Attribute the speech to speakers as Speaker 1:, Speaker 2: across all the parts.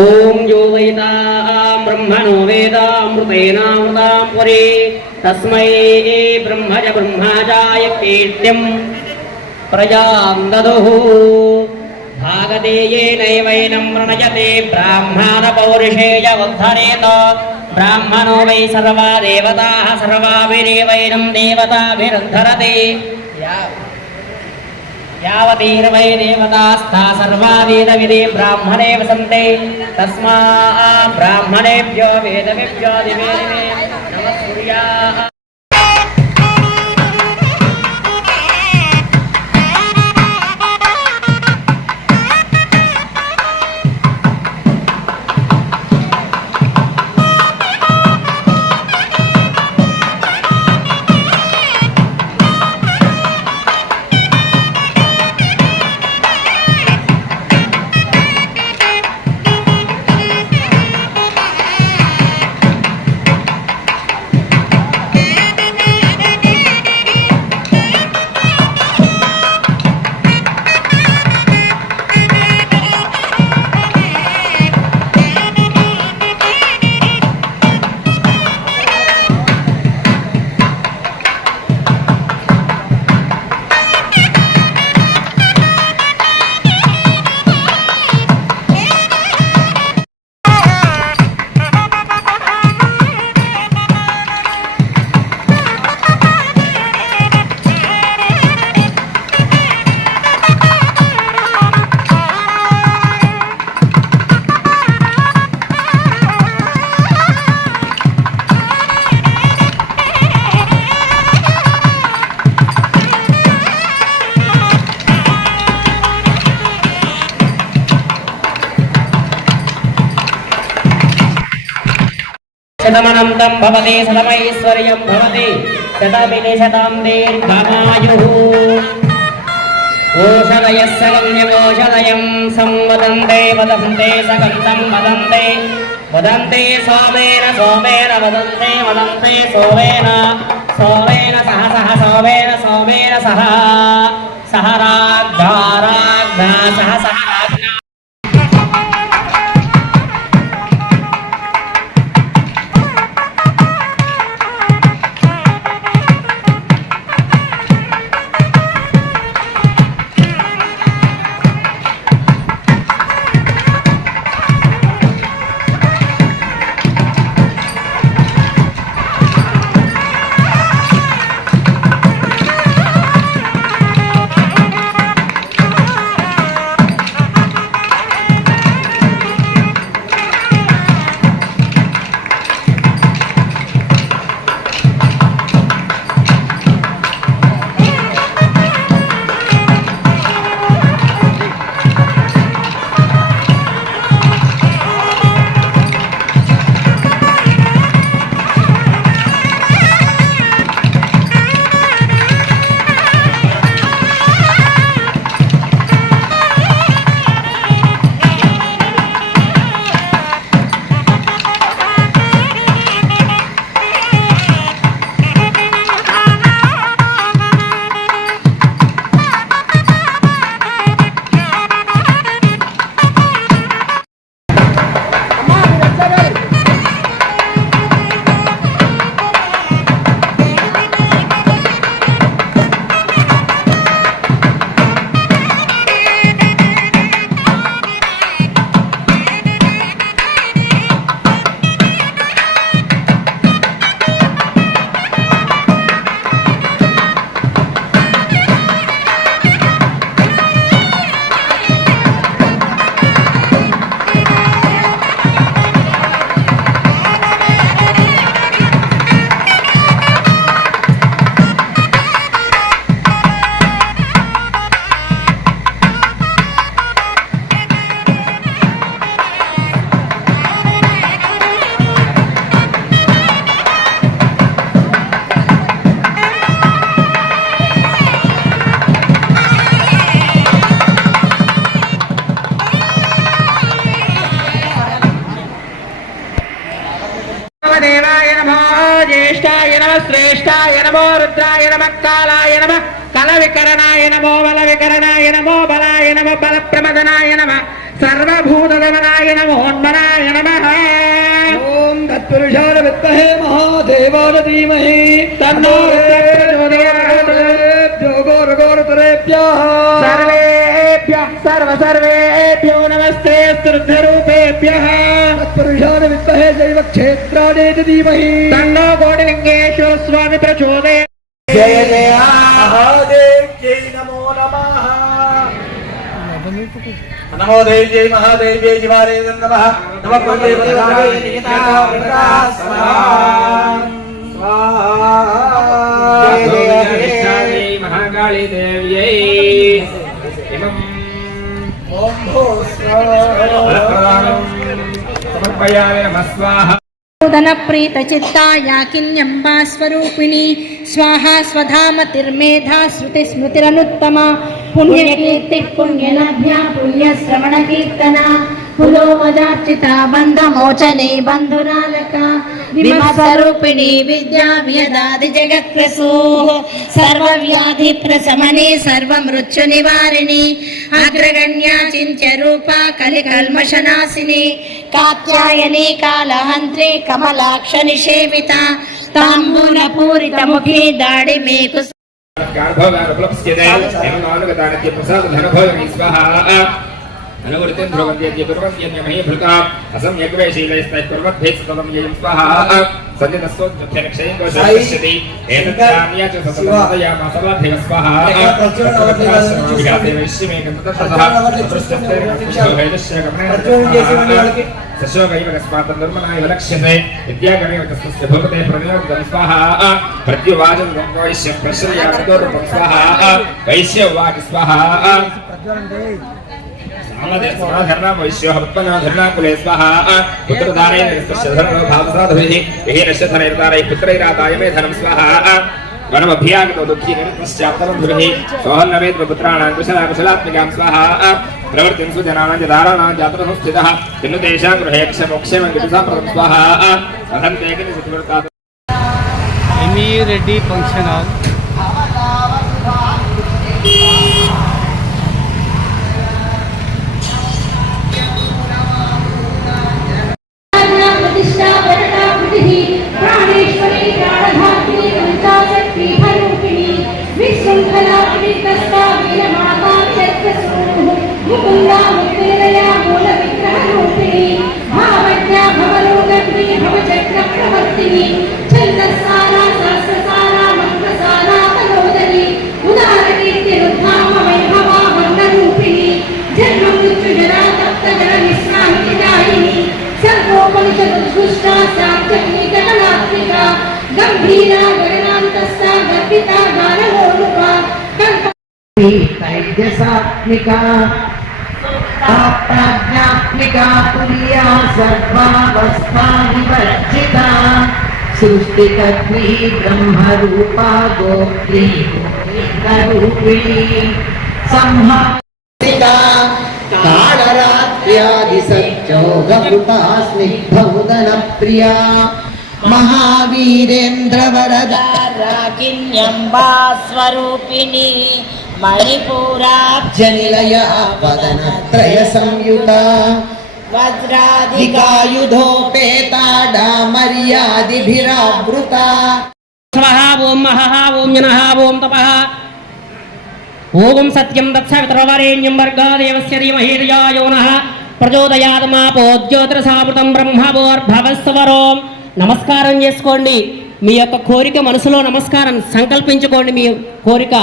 Speaker 1: ఓం యో బ్రహ్మణో వేదామృతేనామృతాం పురే తస్మై బ్రహ్మజ బ్రహ్మజాయ కీర్తిం. ప్రజాం దదుః భాగదేయేనైవైనం వృణయతే బ్రాహ్మణ పౌరుషేయ ఉద్ధరేత బ్రాహ్మణో వై సర్వా దేవతాః సర్వాభిరేవైనం దేవతాభిరుద్ధరతే. యా- యావతీర్వై దేవతాస్థా సర్వా బ్రాహ్మణే వసంతే. తస్మా బ్రాహ్మణేభ్యో వేదవిభ్యో దివే. నమ సూర్యా. శతమనంతం భవతి శతమైశ్వర్యం భవతి శతమిని శతం దీర్ఘమాయుః ఓషధయः సగమ్యమోషధయం సంవదంతే వదంతే సగంతం వదంతే వదంతే సోమేన సోమేన వదంతే వదంతే సోమేన సోమేన సహ సహ సోమేన సోమేన సహ సహ రాగ్నా రాగ్నా సహ సహ నమ కల వికరణాయ నమో బల వికరణాయ నమో బలాయ నమ బల ప్రమదనాయ నమ
Speaker 2: సర్వభూతగమనాయ నమోన్మనాయ నమః
Speaker 3: ఓం తత్పురుషాయ విద్మహే మహాదేవాయ ధీమహి
Speaker 2: తన్నో ప్రచోదయాత్.
Speaker 3: యోగోరగోరతరేభ్యः
Speaker 2: సర్వేభ్యः సర్వ సర్వేభ్యో నమస్తే స్తృద్ధరూపేభ్యः
Speaker 3: తత్పురుషాయ విద్మహే దైవ క్షేత్రాదేతి ధీమహి
Speaker 2: తన్నో కోటిలింగేశ్వర స్వామి ప్రచోదయ
Speaker 3: నమో. దేవి జై మహాదేవి జై శివాలయ నమః నమ
Speaker 2: మహాకాళీ దేవ్యై ఇమం
Speaker 3: ఓం భూ
Speaker 2: సమర్పయామి నమ స్వాహ.
Speaker 4: స్వధామతిర్మేధా శృతి స్మృతిరనుత్తమ పుణ్యకీర్తి పుణ్యలభ్య పుణ్యశ్రవణ కీర్తన పులోమదార్చిత బంధమోచనే బంధురాలక విమస్వరూపిణి విద్యా వ్యదాది జగత్ప్రసూ సర్వవ్యాధి ప్రశమనే సర్వమృత్యు నివారిణి అగ్రగణ్యా చింత్య రూప కలి కల్మషనాశిని కాత్యాయని కాళహంత్రి కమలాక్ష నిషేవిత తాంబూల పూరిత ముఖి దాడి మీకు
Speaker 2: గార్భోగానుప్లప్స్యతే ఏమానుగతానత్య ప్రసాద ధనభోగమై స్వాహా अनुवृत्तिं भ्रुवन्त्यज्य कुर्वन्त्यन्यमहि भृताम् असम्यग्वैशीलैस्तैः कुर्वद्भिः सततं ययं स्वाहा सञ्जनस्वोद्भ्यरक्षयं दोषयति एतद्धान्या च सततयामा सर्वाभिः स्वाहा विश्वमेकं ततः दृष्टस्य गमने सशोकैव कस्मात् निर्मला इव लक्ष्यते विद्यागमेव तस्य भवते प्रणयोक्तं स्वाहा प्रत्युवाचं गङ्गोयस्य प्रश्रया स्वाहा वैश्यवाक् स्वाहा నిస్తశ్చధర్మో భావసాధుభిः విహీనశ్చధనైర్దారై పుత్రైరాదాయ మే ధనం స్వాహా. వనమభ్యాగతో దుఃఖీ నిరుపశ్చాత్తమంధుభిः సోహన్నవేత్వ పుత్రాణాం కుశలా కుశలాత్మికాం స్వాహా ప్రవర్తిం సుజనానాం చ దారాణాం జాతర సంస్థితः తేషాం గృహే క్షమోక్షేమం గిరిసాంప్రదం స్వాహా వదంతే కిని సుఖవర్తాత్
Speaker 1: ఎంఈ రెడ్డి ఫంక్షన్ హాల్
Speaker 4: तनुष्टा साक्षनिकटनास्तिका गंभीरा गणनान्तस्सा गर्भिता गानलोलुपा
Speaker 5: दैर्यसात्मिका प्राज्ञात्मिका तुल्या सर्वावस्था विवर्जिता सृष्टिकर्त्री ब्रह्मरूपा गोत्री गोत्रीकरूपिणी संहार सच्चोगकृपास्निग्धौदनप्रिया महावीरेन्द्रवरदाराकिन्यम्बास्वरूपिणी मणिपुराब्जनिलया
Speaker 4: वदनत्रयसंयुता वज्राधिकायुधोपेताडामर्यादिभिरावृता ओं
Speaker 5: महः ओं यनः
Speaker 4: ओं
Speaker 5: तपः
Speaker 1: ओं सत्यं दत्सवितरवरेण्यं वर्गादेवस्य धीमहि धिया यो नः సత్యం దత్సవితరవరేణ్యం వర్గా దేవస్య జ్యోతిరసామృతం బ్రహ్మభోర్భవస్వరోం. నమస్కారం చేసుకోండి. మీ యొక్క కోరిక మనసులో నమస్కారం సంకల్పించుకోండి. మీ కోరిక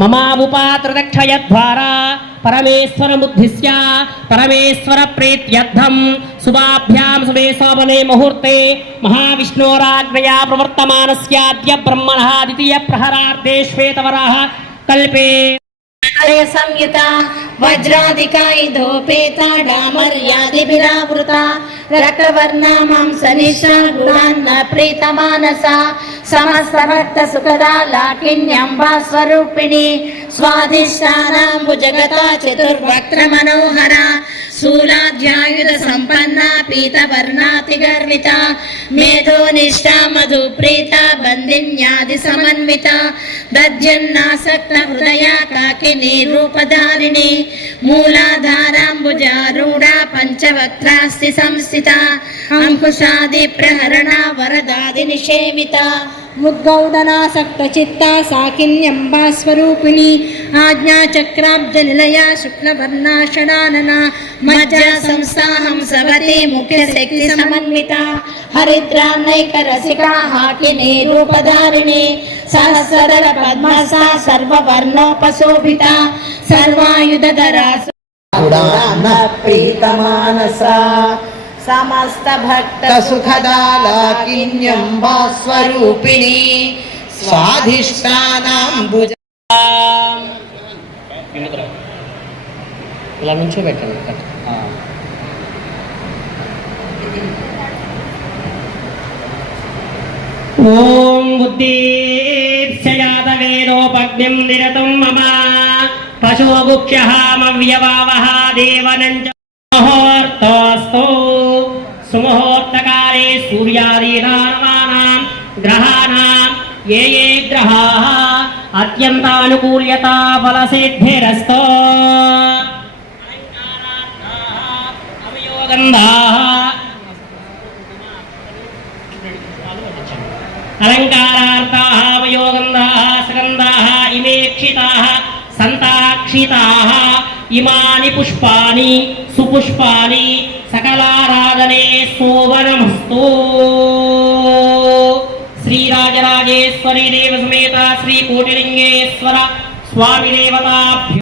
Speaker 1: మమావుపాత్రదక్షయ ద్వారా పరమేశ్వర బుద్ధిస్య పరమేశ్వర ప్రీత్యర్థం శుభాభ్యాం శుభే శోభనే ముహూర్తే మహావిష్ణోరాజ్ఞయా ప్రవర్తమానస్యాద్య బ్రహ్మణ ద్వితీయ ప్రహరార్థే శ్వేతవరాः కల్పే.
Speaker 4: సంయుత వజ్రాధికాయుధోపేత డామర్యాదిభిరావృత రక్తవర్ణ మాంస నిశాగుణాన్న ప్రీతమానస సమస్త భక్త సుఖదా లాకిన్యంబా స్వరూపిణి స్వాధిష్టానాంబు జగత చతుర్వక్త్ర మనోహర శూలాధ్యాయుధ సంపన్న సంపన్నా పీతవర్ణాతి గర్విత మేధో నిష్ట మధు ప్రీత బంధిన్యాది సమన్విత దజ్జన్నాసక్త హృదయ కాకిని రూపధారిణి మూలాధారాంబుజారూఢ పంచవక్త్రాస్తి సంస్థిత అంకుశాది ప్రహరణ వరదాది నిషేవిత
Speaker 6: ముద్గౌడనాసక్త చిత్త సాకిన్యంబా స్వరూపిణి ఆజ్ఞా చక్రాబ్జ నిలయ శుక్లవర్ణ షడానన
Speaker 4: మజ్జ సంస్థాహం సవతి ముఖ్య శక్తి సమన్విత హరిద్రాన్నైక రసిక
Speaker 5: స్వరూపిణి స్వాధిష్టానాంబుజ
Speaker 1: ఇలా నుంచో పెట్టండి ఓం బుద్ధిప్సయాతవేదోపగ్నిం నిరతం మమ పశుగుక్షమవ్యవావహ దేవనంచ సుముహూర్తకాలే సూర్యాదీనామానాం గ్రహాణాం ఏ ఏ గ్రహాः అత్యంతానుకూల్యతా ఫలసిద్ధిరస్తో. అలంకారార్థాः అవయోగంధాः సుగంధాः ఇమాని పుష్పాని సుపుష్పాని సకలారాధనే సోమనమస్తూ. శ్రీరాజరాజేశ్వరి దేవ సమేత శ్రీ కోటిలింగేశ్వర స్వామి దేవతాభ్య